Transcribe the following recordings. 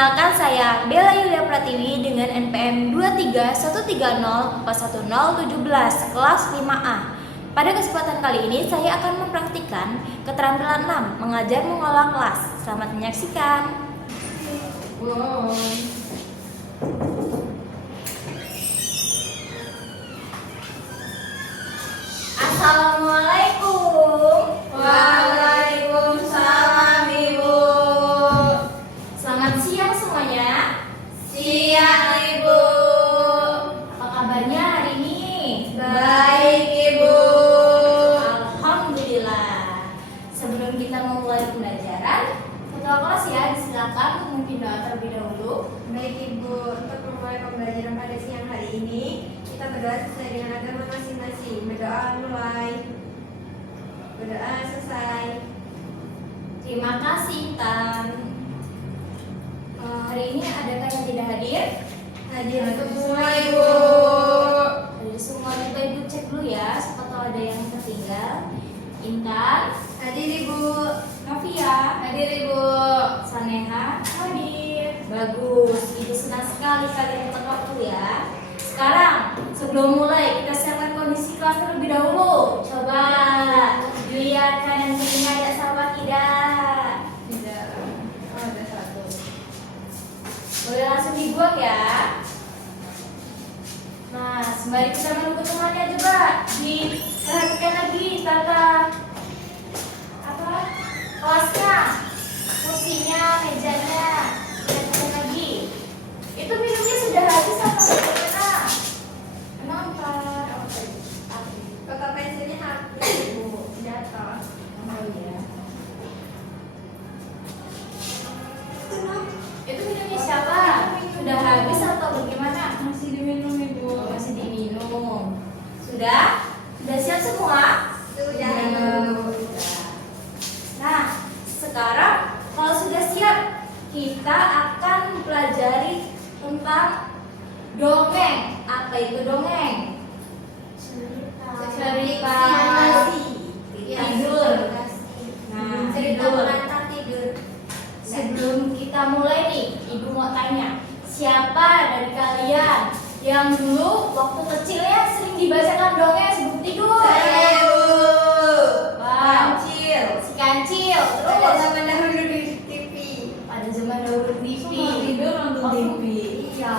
Perkenalkan saya Bella Yulia Pratiwi dengan NPM 23130411017 kelas 5A. Pada kesempatan kali ini saya akan mempraktikkan keterampilan 6 mengajar mengolah kelas. Selamat menyaksikan. Wow. Assalamualaikum. Waalaikumsalam Ibu. Selamat siang semuanya. Siang Ibu. Apa kabarnya hari ini? Baik Ibu. Alhamdulillah. Sebelum kita memulai pembelajaran, ketua kelas ya disilakan memimpin doa terlebih dahulu. Baik Ibu, untuk memulai pembelajaran pada siang hari ini, kita berdoa sesuai dengan agama masing-masing. Berdoa mulai. Berdoa selesai. Terima kasih Intan. Hari ini adakah yang tidak hadir? Hadir semua Ibu. Hadir semua. Coba Ibu cek dulu ya, siapa tahu ada yang tertinggal. Intan, Hadir Ibu. Novia, Hadir Ibu. Saneha, hadir. Bagus, Ibu senang sekali kalian tepat waktu ya. Sekarang, sebelum mulai, kita siapkan kondisi kelas terlebih dahulu. Coba dilihat kanan kirinya ada sahabat tidak? Tidak. Oh, ada satu. Boleh langsung dibuat ya. Nah, sembari kita menunggu temannya, coba diperhatikan lagi tata kelasnya, kursinya, mejanya. Perhatikan lagi. Itu minumnya sudah habis atau bagaimana? Kenapa? Kotak pensilnya habis Ibu. Jatuh. Oh iya. Itu minumnya siapa? Sudah habis atau bagaimana? Masih diminum Ibu. Masih diminum. Sudah? Sudah siap semua? Sudah Ibu. Nah, sekarang kalau sudah siap, kita akan mempelajari tentang dongeng. Apa itu dongeng? Cerita. Tidur. Nah, Cerita tidur. pengantar tidur. Sebelum kita mulai nih, Ibu mau tanya, siapa dari kalian yang dulu waktu kecilnya sering dibacakan dongeng sebelum tidur? Saya Ibu. Wow. Kancil. Si Kancil. Pada Terus zaman dahulu di TV. pada zaman dahulu TV. Semua tidur nonton Waktu- TV. Iya.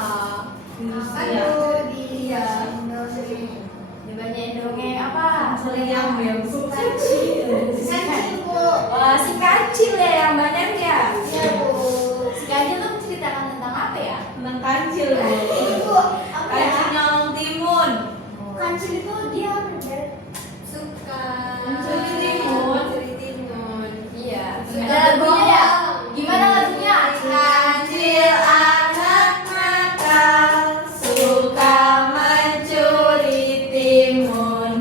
Aduh, dia. Dibanyain dongeng apa? Yang Kancil. Kancil Bu. Wah, si Kancil ya yang banyak ya. Iya Bu. Si Kancil tuh menceritakan tentang apa ya? Tentang kancil Ibu. Apa ya? kancilnya orang timun. Kancil itu dia Suka. Mencuri timun. Mencuri timun. iya. Suka Ada lagunya ya? bohong. Gimana lagunya? Kancil anak nakal, suka mencuri timun.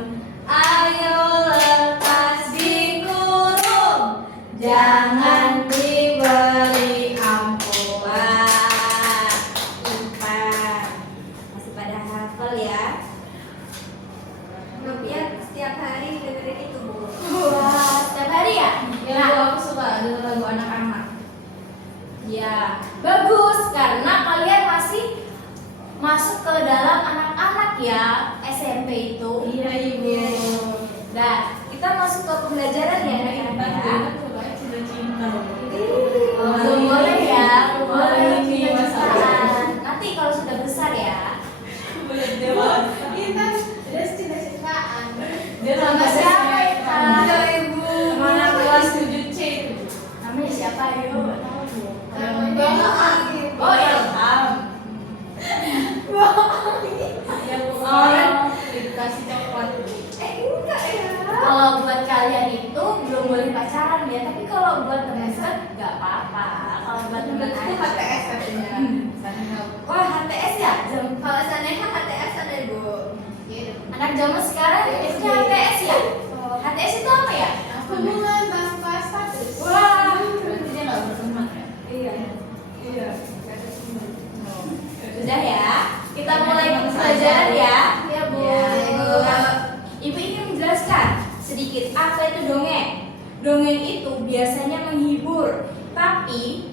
Ayo lepas dikurung, jangan diberi ampuan. Empat. Masih pada hafal ya? Novia setiap hari dengerin itu Bu. Wah, setiap hari ya? Ya, Nah, Bu, aku suka denger lagu anak-anak. ya, bagus karena kalian masih masuk ke dalam anak-anak ya, SMP itu. Iya, Ibu. Nah, kita masuk ke pembelajaran ya anak-anak ya. Sudah cinta. Oh, belum boleh ya, belum boleh Ini cinta-cintaan. Nanti kalau sudah besar ya. Boleh dewasa. Kita sudah cinta-cintaan. Dia Sama nama siapa ya? Iya Ibu. Mana kelas 7C itu. Namanya siapa yuk? Oh Oh, Ilham. Ya, Bu. Oh. Dikasih coklat. Enggak ya. Kalau buat kalian itu belum boleh pacaran ya, tapi kalau buat teman dekat nggak apa-apa. Kalau buat teman Itu aja. HTS katanya. Wah, HTS ya? Kalau Saneha HTS ada Bu. Anak zaman sekarang itu HTS ya? HTS itu apa ya? Hubungan tanpa status. Wah, Berarti dia nggak berteman ya? Iya. Iya. sudah ya. Kita mulai pembelajaran ya. Iya Bu. Ya, Ibu. Ibu ingin menjelaskan sedikit apa itu dongeng. Dongeng itu biasanya menghibur, tapi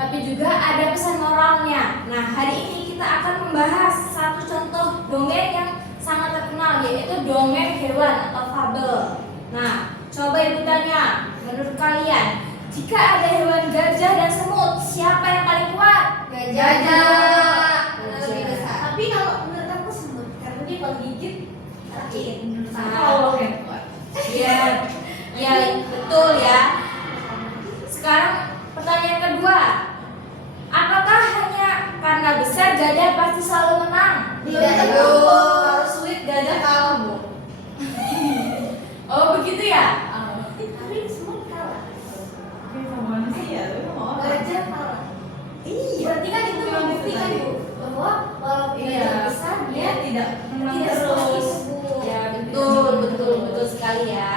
tapi juga ada pesan moralnya. Nah, hari ini kita akan membahas satu contoh dongeng yang sangat terkenal, yaitu dongeng hewan atau fabel. Nah, coba ibu tanya, menurut kalian, jika ada hewan gajah dan semut, siapa yang paling kuat? Gajah. Gajah. Lebih besar. Tapi kalau menurut aku semut, karena dia kalau gigit sakit. Allah yang kuat. Iya, iya betul ya. Sekarang pertanyaan kedua, apakah hanya karena besar gajah pasti selalu menang? Tidak, tentu. Bu. Kalau sulit gajah kalah, Bu. Oh begitu ya? Tapi semut kalah. Tapi sama sih ya, lu mau apa? Gajah kalah. Iya. Berarti kan itu Memang membuktikan betul. Bu bahwa walaupun Iya. gajah besar dia Tidak menang tidak terus. terus. Ya betul sekali ya.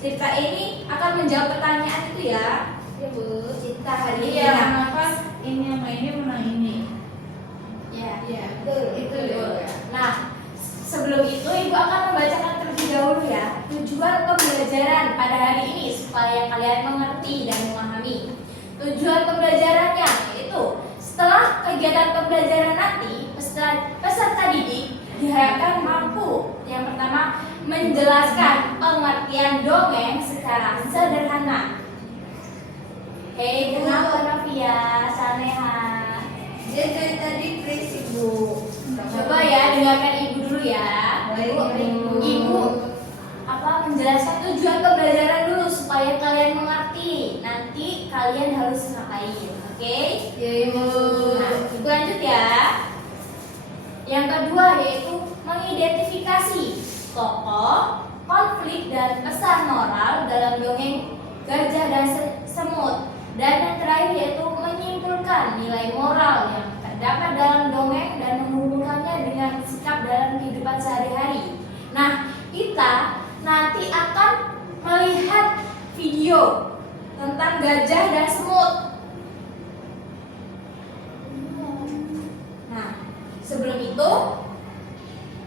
Cerita ini akan menjawab pertanyaan itu ya. Ya, Bu. Cerita hari ini. Iya, Nah, kenapa ini sama ini menang ini? ya. Iya, betul. Itu Betul. ya. Nah, sebelum itu ibu akan membacakan terlebih dahulu ya tujuan pembelajaran pada hari ini supaya kalian mengerti dan memahami. Tujuan pembelajarannya yaitu setelah kegiatan pembelajaran nanti peserta didik diharapkan mampu yang pertama menjelaskan pengertian dongeng secara sederhana. Hei, kenapa Novia? Saneha. Dia dari tadi berisik, Bu. Coba ya dengarkan ibu dulu ya. Baik, Ibu, Ibu. ibu menjelaskan tujuan pembelajaran dulu supaya kalian mengerti. Nanti kalian harus ngapain, oke? Ya, Ibu. Nah, ibu lanjut ya. Yang kedua yaitu mengidentifikasi tokoh, konflik dan pesan moral dalam dongeng gajah dan semut. Dan yang terakhir yaitu menyimpulkan nilai moral yang terdapat dalam dongeng dan menghubungkannya dengan sikap dalam kehidupan sehari-hari. Nah, kita nanti akan melihat video tentang gajah dan semut. Nah, sebelum itu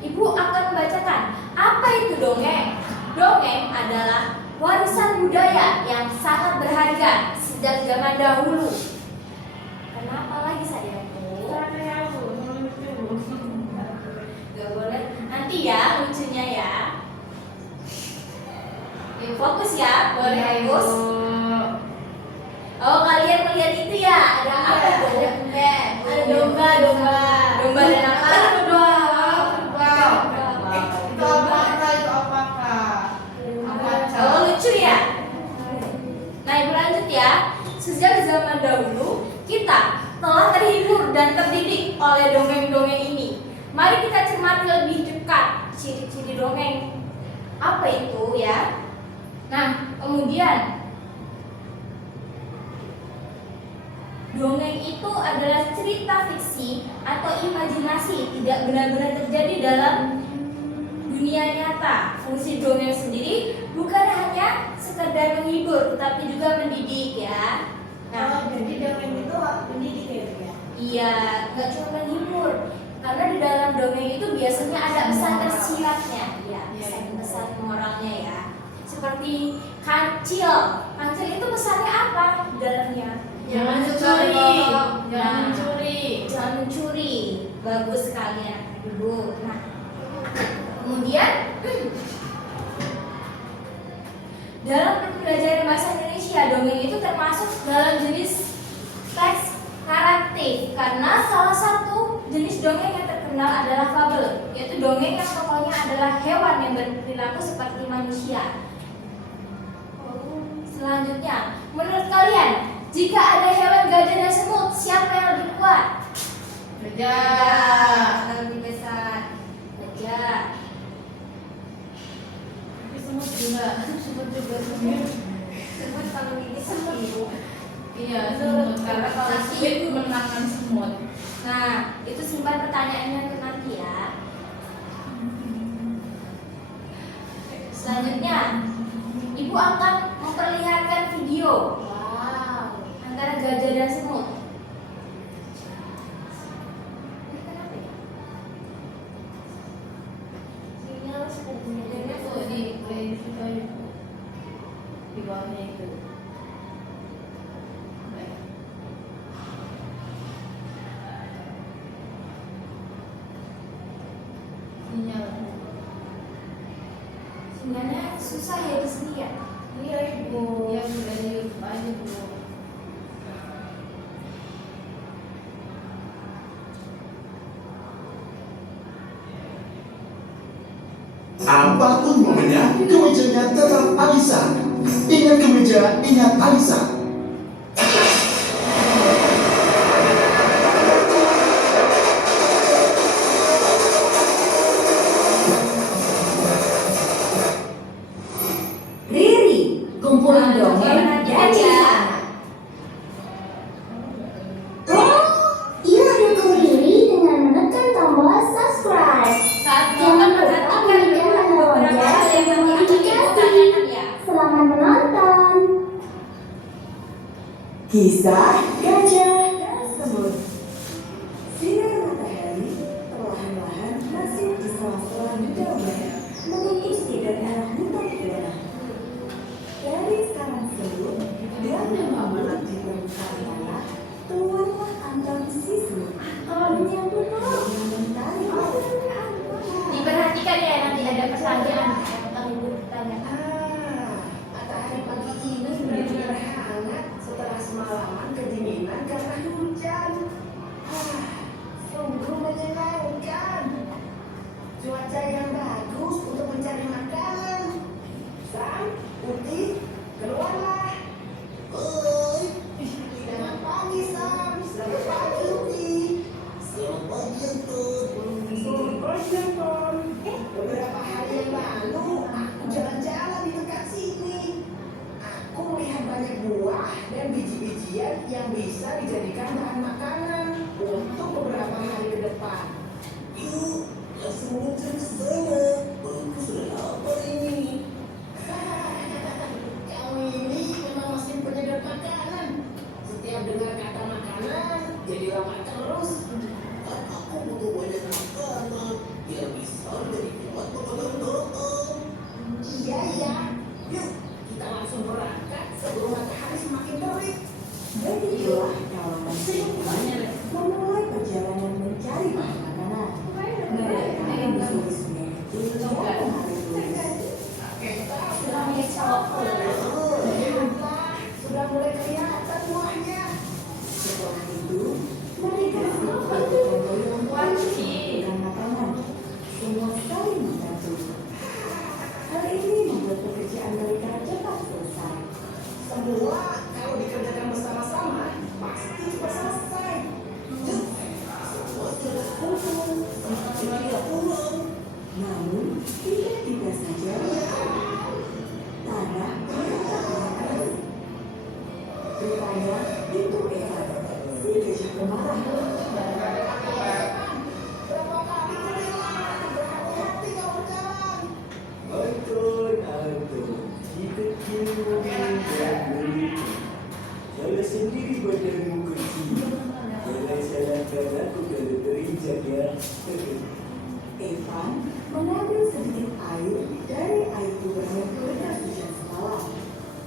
ibu akan membacakan apa itu dongeng. Dongeng adalah warisan budaya yang sangat berharga sejak zaman dahulu. Kenapa lagi sayangku? Gak boleh. Nanti ya lucunya ya. Yuk fokus ya, boleh fokus. Oh kalian melihat itu ya? Ada apa tuh? Ada domba. Domba dan apa? Itu apakah? Itu apakah? Oh lucu ya. Nah ibu lanjut ya. Sejak zaman dahulu kita telah terhibur dan terdidik oleh dongeng-dongeng ini. Mari kita cermati lebih dekat ciri-ciri dongeng. Apa itu ya? Nah kemudian dongeng itu adalah cerita fiksi atau imajinasi tidak benar-benar terjadi dalam dunia nyata. Fungsi dongeng sendiri bukan hanya sekedar menghibur, tetapi juga mendidik ya. Nah, jadi dongeng itu mendidik ya, Bu, ya? iya, nggak cuma menghibur, karena di dalam dongeng itu biasanya ada pesan tersiratnya, ya, pesan moralnya ya. Seperti kancil. Kancil itu pesannya apa di dalamnya? Jangan mencuri. Jangan mencuri. Jangan mencuri. Bagus sekali ya, Ibu. Nah, kemudian dalam pembelajaran bahasa Indonesia, dongeng itu termasuk dalam jenis teks naratif karena salah satu jenis dongeng yang terkenal adalah fabel, yaitu dongeng yang tokohnya adalah hewan yang berperilaku seperti manusia. Selanjutnya, menurut kalian, jika ada hewan gajah dan semut, siapa yang lebih kuat? Gajah. Lebih besar. Gajah. Tapi semut juga. Semut kalau gigi semut, Bu. Iya, semut. Karena kalau squid menangkan semut. Nah, itu simpan pertanyaannya untuk nanti ya. Selanjutnya, Ibu akan memperlihatkan video Wow. antara gajah dan semut. Ini kenapa ya? Sinyal sebenarnya Itu di play di situ aja. Di bawahnya itu. Sebenarnya susah ya di sini ya. Iya ibu. Ya sudah di YouTube aja Bu. Apapun momennya, kemejanya tetap Alisa. Ingat kemeja, ingat Alisa. Riri, kumpulan dongeng dan cerita. Yuk dukung Riri dengan menekan tombol subscribe. Saat Jangan nonton lupa perhatikan berikan beberapa lonceng hal yang dan nanti akan notifikasi. ditanyakan ya. Selamat menonton. Kisah gajah dan semut. Sinar matahari perlahan-lahan masuk di sela-sela dedaunan, mengukus dari arah hutan udara. Dari sarang semut dan membangun di permukaan tanah, keluarlah antara sisir menyambut dengan mentari permukaan tanah. Diperhatikan ya, nanti ada pertanyaan yang akan ibu tanya. Matahari pagi ini benar-benar hangat setelah semalaman kedinginan karena hujan. Sungguh menyenangkan. Cuaca yang bagus untuk mencari makanan. Sam, Uti, keluarlah. Selamat pagi Sam, selamat pagi Uti. Selamat pagi Anton. Selamat pagi Anton. Beberapa hari yang lalu aku jalan-jalan di dekat sini. Aku melihat banyak buah dan biji-bijian yang bisa dijadikan bahan makanan untuk beberapa hari ke depan. Yuk, langsung menuju ke sana. Aku sudah lapar ini. Kamu ini memang masih penyedap makanan. Setiap dengar kata makanan, jadi lapar terus. Dan aku butuh banyak makanan biar bisa jadi kuat makanan datang. Iya, iya. Yuk, kita langsung berangkat sebelum matahari semakin terik. Begitulah kawan semuanya memulai perjalanan mencari bahan makanan. Mereka menyusuri sungai kecil yang mengalir lurus. Lihatlah, sudah mulai kelihatan buahnya. Setelah itu, mereka melakukan gotong-royong bukan makanan. Semua saling membantu. Hal ini membuat pekerjaan mereka cepat selesai. Semua kalau dikerjakan bersama-sama pasti cepat selesai. Semua sudah kumpul, kita pulang. Namun tiba-tiba saja tanah terangkat. Rupanya itu Eva, si gajah pemarah. Berapa kali terlewat, berhati-hati kau berjalan. Anton, kita kira dan berita. Kalau sendiri badanmu kecil, jangan salahkan aku kalau terinjak ya. Evan mengambil sedikit air dari air kubangan bekas hujan semalam.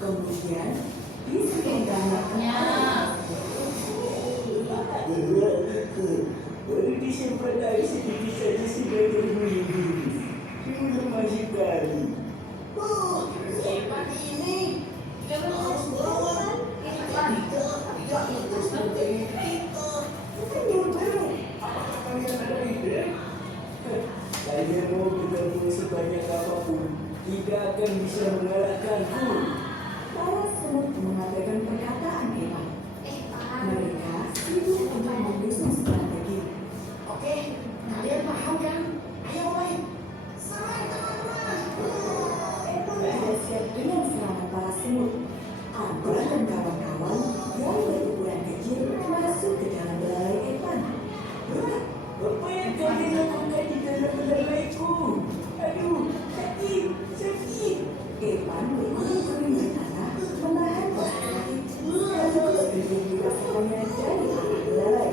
Kemudian disemprotkannya. Baru disimpan air sedikit saja sudah berbunyi. Sudah masih kali. Evan ini kita harus bawa. Tidak terus menjadi kita. Bukan baru. Apakah kalian ada ide? Saya mau bertemu sebanyak apapun, tidak akan bisa mengalahkanku. Para semut mengatakan perkataan Evan. Mereka sibuk untuk menyusun strategi. Oke, kalian paham kan? Ayo mulai. Serang teman-teman. Evan sudah siap dengan serangan para semut. Anton dan kawan-kawan yang berukuran kecil masuk ke dalam belalai Evan. Apa yang kalian lakukan di dalam belalaiku? Aduh, sakit. Evan berguling-guling di tanah, menahan posisi. Sekaligus berdiri dirasakannya dari arah belalai.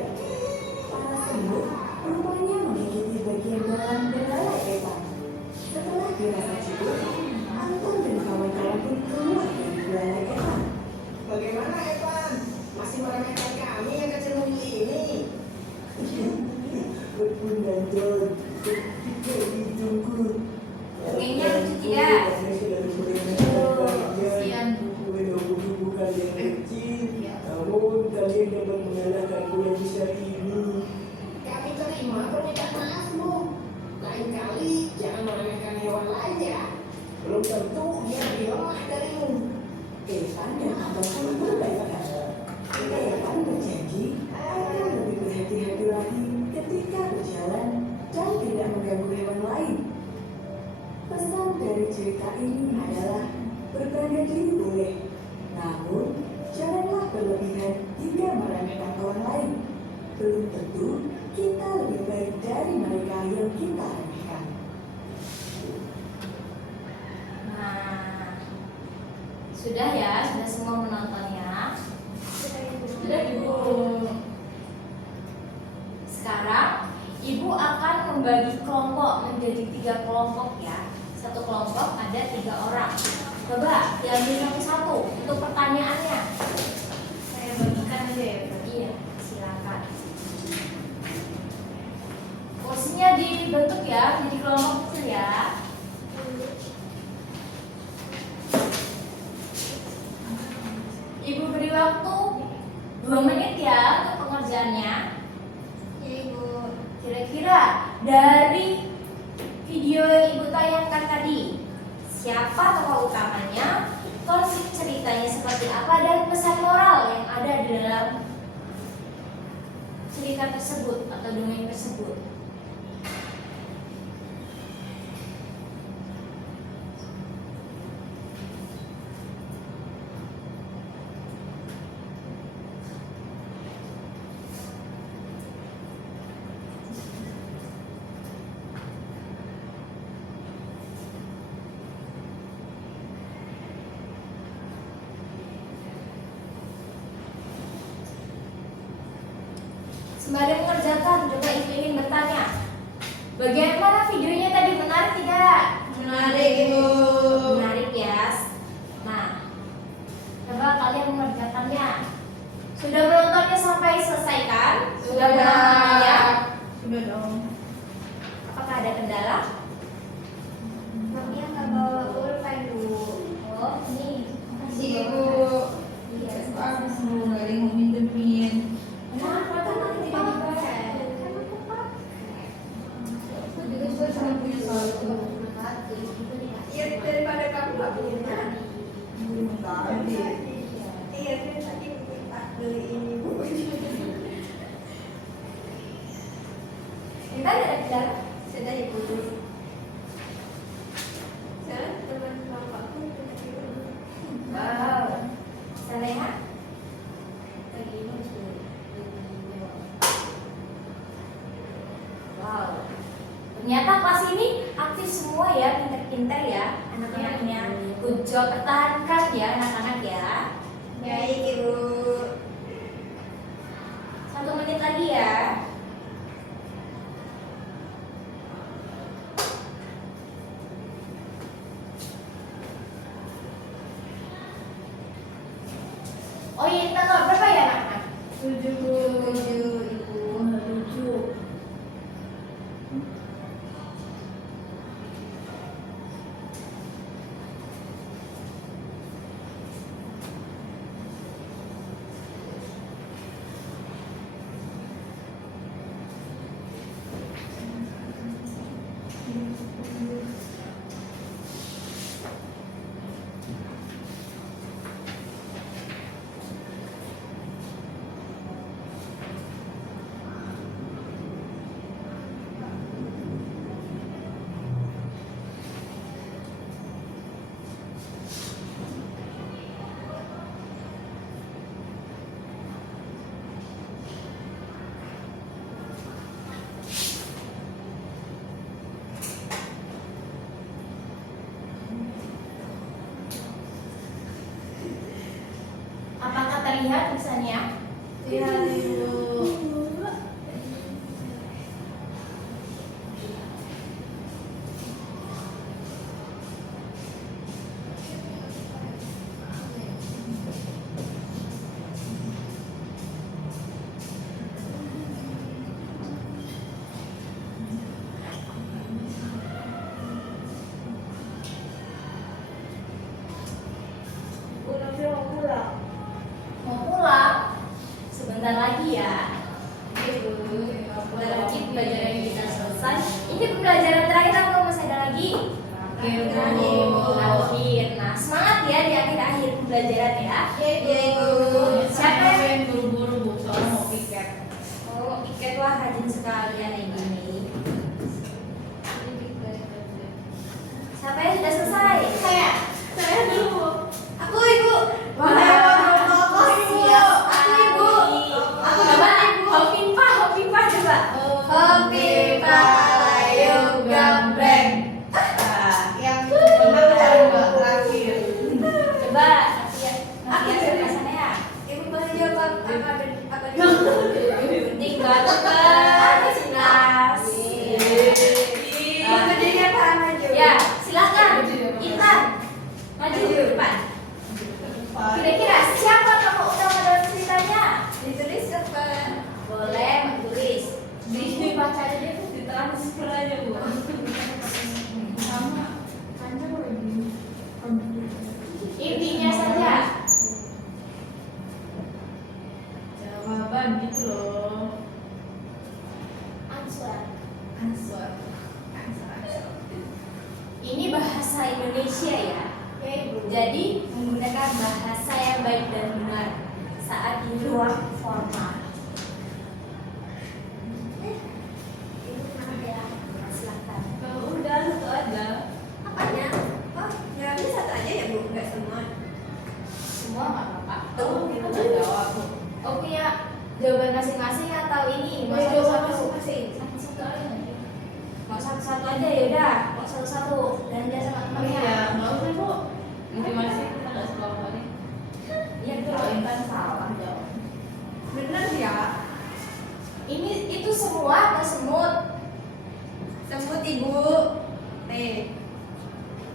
Para semut rupanya mengikuti bagian dalam belalai Evan. Setelah dirasa cukup, Anton dan kawan-kawan pun keluar dari belalai Evan. Bagaimana Evan? Masih meremehkan kami yang kecil mungil ini? Betul Anton, kita ditunggu. Kayaknya lucu tidak? dari ibu. Kami terima permintaan maafmu. Lain kali jangan meremehkan hewan lain ya. Belum tentu dia lebih lemah darimu. Evan dan abang pun berbaik hati. Evan berjanji akan lebih berhati-hati lagi ketika berjalan dan tidak mengganggu hewan lain. Pesan dari cerita ini adalah berbangga diri boleh, namun janganlah berlebihan hingga meremehkan orang lain. Belum tentu kita lebih baik dari mereka yang kita remehkan. Nah, sudah ya, sudah semua menontonnya. Sudah Ibu. Sekarang Ibu akan membagi kelompok menjadi 3 kelompok ya. Satu kelompok ada 3 orang. Coba diambil satu-satu untuk pertanyaannya. Saya bagikan aja ya, iya, silakan. Porsinya dibentuk ya, menjadi kelompok kecil ya. Ibu beri waktu 2 menit ya untuk pengerjaannya. Ya Ibu. Kira-kira dari video yang Ibu tayangkan tadi, siapa tokoh utamanya, konsep ceritanya seperti apa, dan pesan moral yang ada di dalam cerita tersebut atau dongeng tersebut. Sembari mengerjakan, coba Ibu ingin bertanya, bagian mana videonya tadi, menarik tidak? Menarik Ibu. Menarik ya. Nah, coba kalian mengerjakannya. Sudah menontonnya sampai selesai kan? Sudah menontonnya? Sudah dong. Apakah ada kendala? Maknya nggak bawa pulpen Bu. Oh, ini. Makasih Ibu. Iya, Bagus Bu, nggak ada yang mau minjemin. kenapa kan nanti tidak dipakai? Aku juga suka sama punya satu. Iya daripada kamu nggak punya. Tadi. Iya kan tadi minta beli ini Bu. Kita ada kendala? Sudah Ibu. Saya teman bapakku punya Ibu. Wow. Saleha? Wow. Ternyata kelas ini aktif semua ya, pinter-pinter ya anak-anaknya. Good job, pertahankan ya anak-anak ya. Baik Ibu. 1 menit lagi ya. Oh iya, tanggal berapa ya anak-anak? 7 Bu. 7 Ibu. 7. Apakah terlihat tulisannya? Lihat Ibu. Mau pulang? Sebentar lagi ya. Akhir. Nah, semangat ya di akhir-akhir pembelajaran ya. Iya, Ibu. Siapa yang buru-buru Bu? Soalnya mau piket. Oh, iket wah rajin sekali ya ini. Siapa yang sudah selesai? Saya dulu. Aku, Ibu. Wah, siap sekali. Coba Hopipa coba. Hopipa layung gambreng. Yang benar terakhir. Coba nanti ya sana ya. Ibu boleh jawab apa Penting banget kan, jelas. Ibu jadi apa maju? Ya, silakan. Intan, maju ke depan. Kira-kira siapa tokoh utama dalam ceritanya? Ditulis apa? Boleh menulis. Dibaca aja deh, ditransfer aja Bu. Sama panjang lagi. Intinya saja. Jawaban gitu loh. Answer. Answer. Ini bahasa Indonesia ya. Ya, Ibu. Jadi menggunakan bahasa yang baik dan benar saat di ruang formal. Ibu mana ya? Silakan. Kalau udah satu aja. Apanya? Oh, jawabnya satu aja ya, Bu? Enggak semua. Semua nggak apa-apa. Oh, Kita nggak jawab Bu. Oh, punya jawaban masing-masing atau ini? Mau Boleh jawab satu-satu? masing-masing. Satu aja nggak? Mau satu-satu aja ya udah. Mau satu-satu dan dia sama temannya. Iya, nggak usah Bu. Masing-masing kita nggak suka kali. Iya Kalau betul. Intan salah jawab. Bener ya? Ini itu semua atau semut? Semut, Ibu. Nih,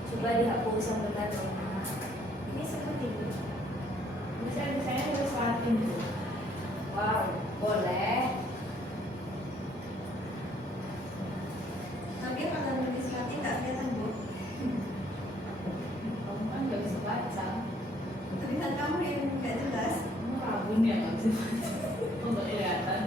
Coba dihapus yang benar dong. ini semut, Ibu. Misalnya tulis Latin Bu. Wow, boleh. Tapi kalau nulis Latin nggak kelihatan, Bu. Kamu kan nggak bisa baca. Tulisan kamu yang nggak jelas. Kamu rabun ya nggak bisa baca. Oh nggak kelihatan.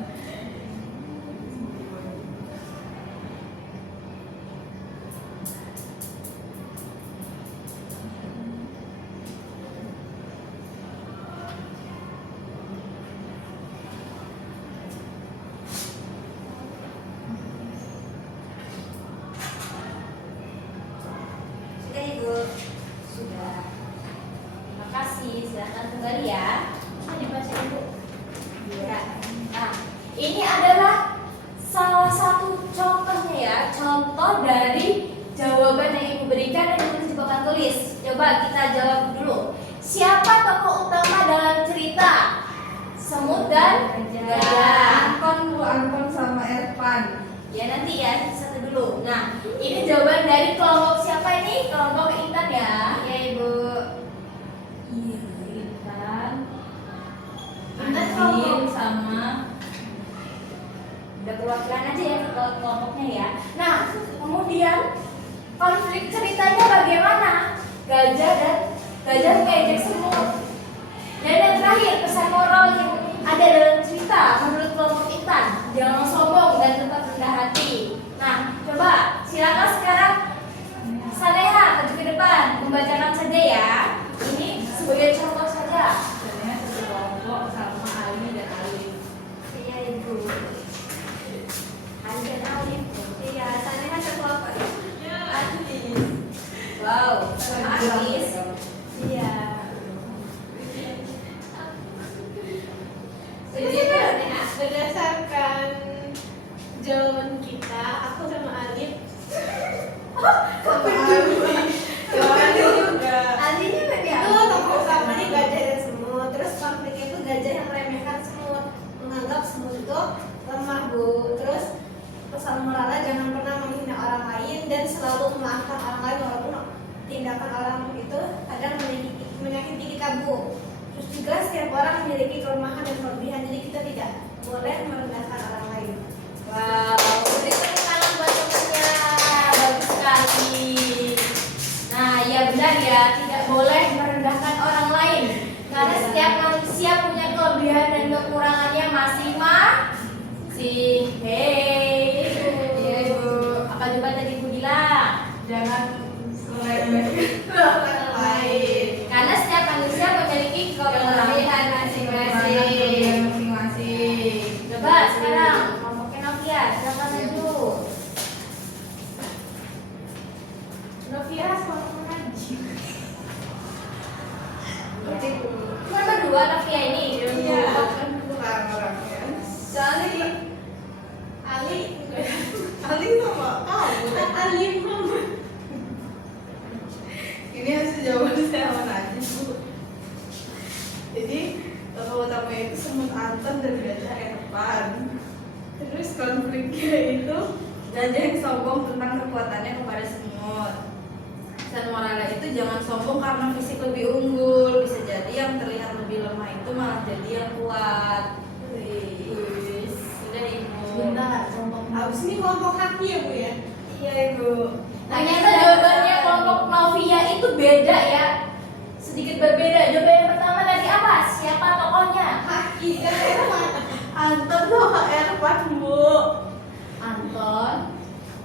Sudah, Ibu. Sudah. Terima kasih. Silakan kembali ya. Ini dibaca Ibu. Ya. Nah, ini adalah salah satu contohnya ya. Contoh dari jawaban yang Ibu berikan dan Ibu coba tulis. Coba kita jawab dulu. Siapa tokoh utama dalam cerita? Semut dan gajah. Angkon, Bu. Angkon sama Ervan. Ya nanti ya satu dulu. Nah, ini jawaban dari kelompok siapa ini? Kelompok Intan ya. Ya, Ibu. Iya, Intan. Intan kelompok sama udah perwakilan aja ya ke kelompoknya ya. Nah, kemudian konflik ceritanya bagaimana? Gajah mengejek semut. Dan yang terakhir pesan moral yang ada dalam cerita menurut kelompok Intan, jangan sombong dan tetap rendah hati. Nah, coba silakan sekarang Saneha maju ke depan membacakan saja ya. Ini sebagai contoh saja. sebenarnya satu kelompok sama Ali dan Alif. Iya, Ibu. Ali dan Alif. Iya, sana kan sekelompok. Adis. Wow, sama Alis. Iya. Jadi berdasarkan jawaban kita, aku sama Alif Adinya beda. itu tokoh utamanya gajah dan semut. Terus konfliknya itu gajah yang meremehkan semut, menganggap semut itu lemah Bu. Terus pesan moralnya jangan pernah menghina orang lain dan selalu memaafkan orang lain walaupun tindakan orang itu kadang menyakiti kita Bu. Terus juga setiap orang memiliki kelemahan dan kelebihan, jadi kita tidak boleh merendahkan orang lain. Wow, beri tepuk tangan buat temennya. Bagus sekali. Nah, ya benar ya, tidak boleh merendahkan orang lain. Karena setiap manusia punya kelebihan dan kekurangannya masing-masing. Hei, Iya, Ibu. apa coba tadi Ibu bilang? Jangan orang lain. Karena setiap manusia memiliki kelebihan masing-masing. Coba sekarang kelompoknya Novia, silakan maju. Novia sekolah mengaji. Cuma berdua Novia ini. Iya, kan kurang orangnya. Soalnya di Ali sama kamu. Ali Muhammad. Ini hasil jawaban saya sama Najib, Bu. Jadi tokoh utama itu semut Anton dan gajah Ervan. Terus konfliknya itu gajah yang sombong tentang kekuatannya kepada semut. Dan moralnya itu jangan sombong karena fisik lebih unggul. Bisa jadi yang terlihat lebih lemah itu malah jadi yang kuat. Wih, sudah Ibu. Bentar, kelompok Abis ini kelompok kaki ya Bu ya? Iya Ibu. Ternyata jawabannya kelompok Novia itu beda ya. Sedikit berbeda. Jawaban yang pertama tadi apa? Siapa tokohnya? Kaki kan Ervan. Anton sama Ervan Bu. Anton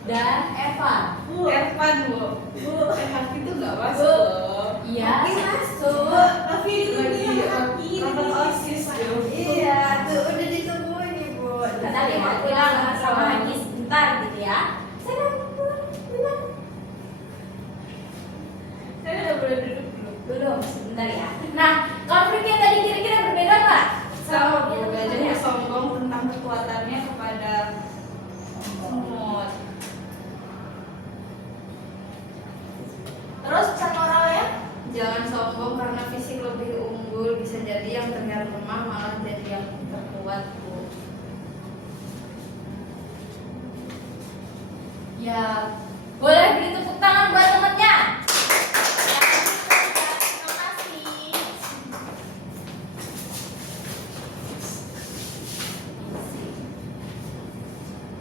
dan Evan. Ervan Bu. Kaki itu nggak masuk. Iya. Kaki masuk. Tapi itu dia kaki. Nonton OSIS Bu. Iya, tuh udah ditungguin nih Bu. Tadi mau pulang sama Haji sebentar gitu ya. Saya mau pulang bentar. Saya udah boleh duduk dulu. Belum, sebentar ya. Nah, konfliknya tadi kira-kira berbeda nggak? Sama Bu, gajahnya sombong tentang kekuatannya kepada semut. Terus pesan moralnya? Jangan sombong karena fisik lebih unggul. Bisa jadi yang terlihat lemah malah jadi yang terkuat Bu. Ya, boleh beri tepuk tangan buat temennya. Ya, terima kasih.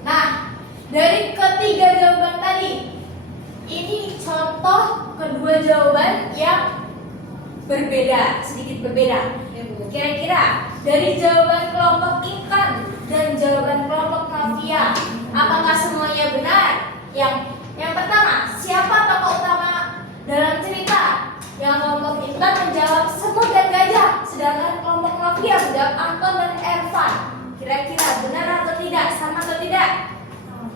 Nah, dari ketiga jawaban tadi, ini contoh kedua jawaban yang berbeda, sedikit berbeda. Ya Bu. Kira-kira dari jawaban kelompok Intan dan jawaban kelompok Novia, apakah semuanya benar? Yang pertama, siapa tokoh utama dalam cerita? Yang kelompok Intan menjawab semut dan gajah, sedangkan kelompok Novia menjawab Anton dan Ervan. Kira-kira benar atau tidak? Sama atau tidak?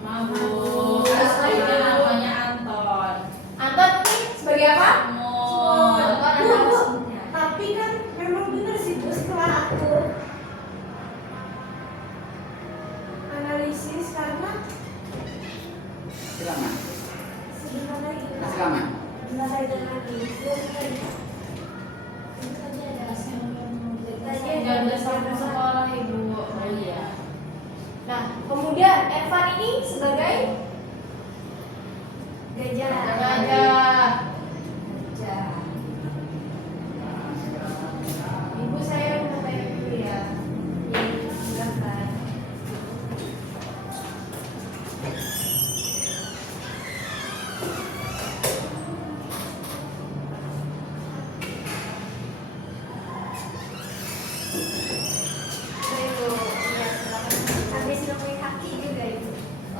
Mabuk. Aslinya namanya Anton. Anton ini sebagai apa? Semut. Anton Bu, adalah Bu. semutnya. Tapi kan memang benar sih Bu, setelah aku analisis karena Silakan. sebentar lagi Silakan. sebentar lagi Jangan sampai sekolah Ibu. Oh iya. Nah, kemudian Evan ini sebagai gajah. Gajah. gajah. Ibu saya mau tanya dulu ya. Ya, silakan. Ibu, ya silakan. Habis nemuin kaki juga Ibu.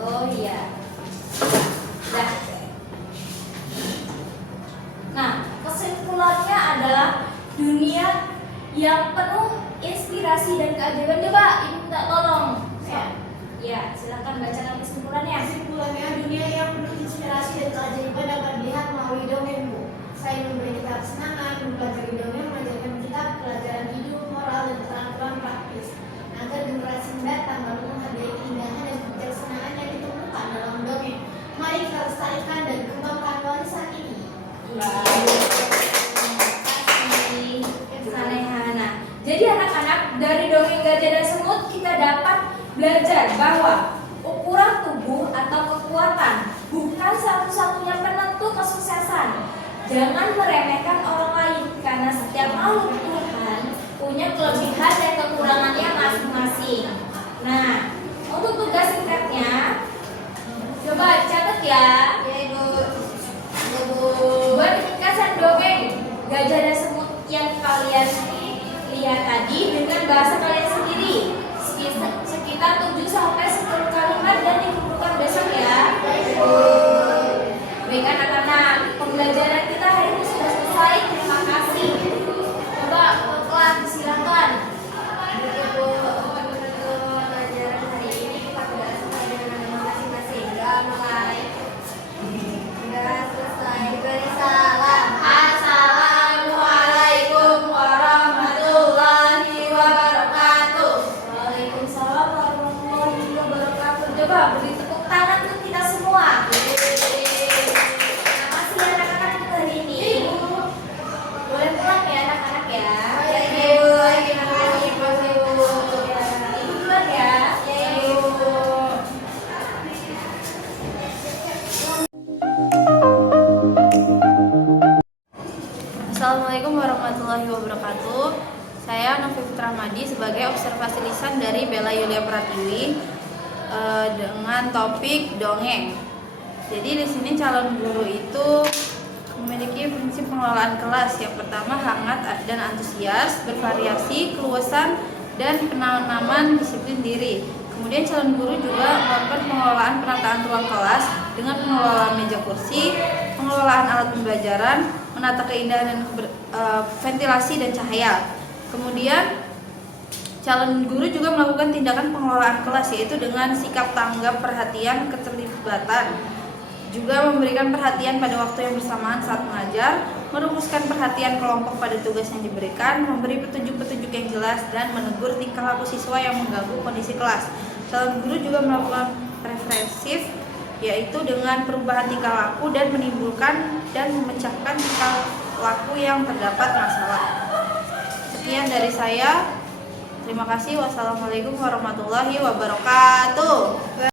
Oh iya. Dah. Nah, kesimpulannya adalah dunia yang penuh inspirasi dan keajaiban. Coba Ibu minta tolong. Ya, silakan bacakan kesimpulannya. Kesimpulannya, dunia yang penuh inspirasi dan keajaiban dapat dilihat melalui dongeng Bu. Selain memberi kita kesenangan, mempelajari dongeng mengajarkan kita pelajaran hidup, moral, dan keterampilan praktis. Agar generasi mendatang dapat menghargai keindahan dan kebijaksanaan yang ditemukan dalam dongeng. Mari kita lestarikan dan kembangkan warisan ini. Nah, jadi anak-anak, dari dongeng gajah dan semut kita dapat belajar bahwa ukuran tubuh atau kekuatan bukan satu-satunya penentu kesuksesan. Jangan meremehkan orang lain karena setiap makhluk Tuhan punya kelebihan dan kekurangannya masing-masing. Nah, untuk tugas singkatnya, coba catat ya. Ya Ibu. Buat ringkasan dongeng gajah dan semut yang kalian lihat tadi dengan bahasa kalian sendiri, sekitar 7 sampai 10 kalimat dan dikumpulkan besok ya. Baik anak-anak, pembelajaran Assalamualaikum warahmatullahi wabarakatuh. Saya Novi Putra Madi sebagai observasi lisan dari Bella Yulia Pratiwi dengan topik dongeng. Jadi di sini calon guru itu memiliki prinsip pengelolaan kelas. Yang pertama, hangat dan antusias, bervariasi, keluasan, dan penanaman disiplin diri. Kemudian calon guru juga melakukan pengelolaan penataan ruang kelas dengan pengelolaan meja kursi, pengelolaan alat pembelajaran, menata keindahan dan ventilasi dan cahaya. Kemudian calon guru juga melakukan tindakan pengelolaan kelas, yaitu dengan sikap tanggap, perhatian, keterlibatan, juga memberikan perhatian pada waktu yang bersamaan saat mengajar, merumuskan perhatian kelompok pada tugas yang diberikan, memberi petunjuk-petunjuk yang jelas, dan menegur tingkah laku siswa yang mengganggu kondisi kelas. Calon guru juga melakukan represif, yaitu dengan perubahan tingkah laku dan menimbulkan dan memecahkan tingkah laku yang terdapat masalah. Sekian dari saya. Terima kasih. Wassalamualaikum warahmatullahi wabarakatuh.